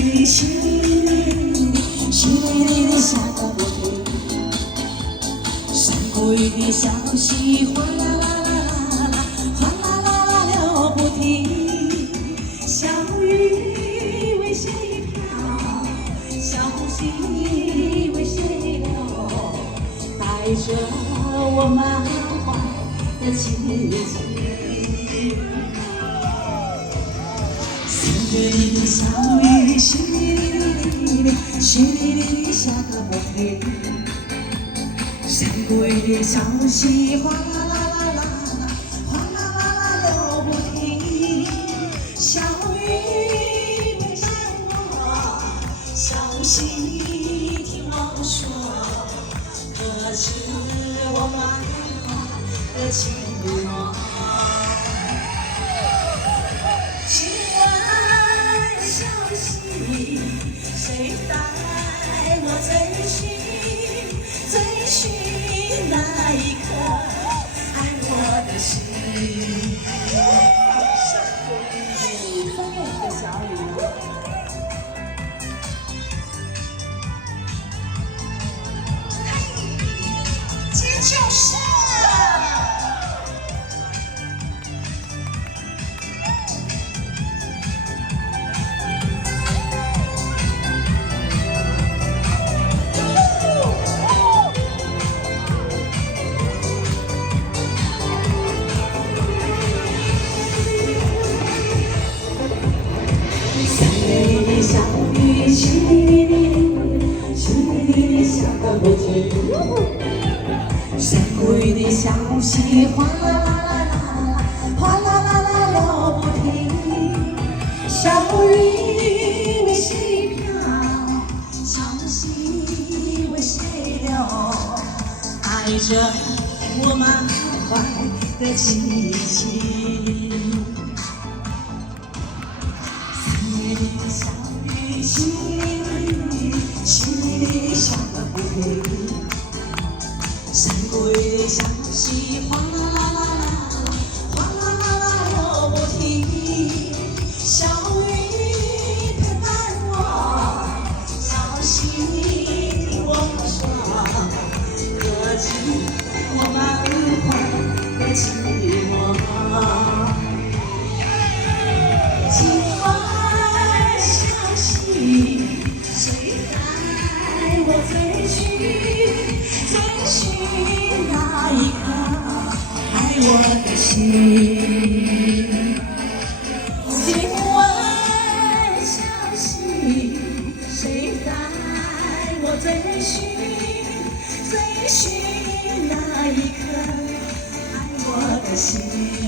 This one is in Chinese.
里淅沥沥下个不停，山谷里的小溪哗啦啦啦啦啦，哗啦啦啦流不停。小雨为谁飘？小溪为谁流？带着我满怀的情景。3月里的小雨，淅沥沥下个不停。山谷里的小溪，哗啦啦啦啦啦，哗啦啦啦流不停。小雨陪伴我，小溪听我说，可知我满怀的情浓。请问小溪，谁带我追寻那一颗爱我的心？风里的小雨，这就是。小雨淅沥沥下个不停，山谷里的小溪哗啦啦啦啦，哗啦啦啦流不停。小雨为谁飘？小溪为谁流？爱着我满怀的激情。小雨淅沥下个不停，山谷里的小溪哗啦啦啦啦，哗啦啦啦流不停。小雨陪伴我，小溪听我说，可知我满怀的寂寞。今晚谁带我追寻那一颗爱我的心？今晚小溪，谁带我追寻那一颗爱我的心？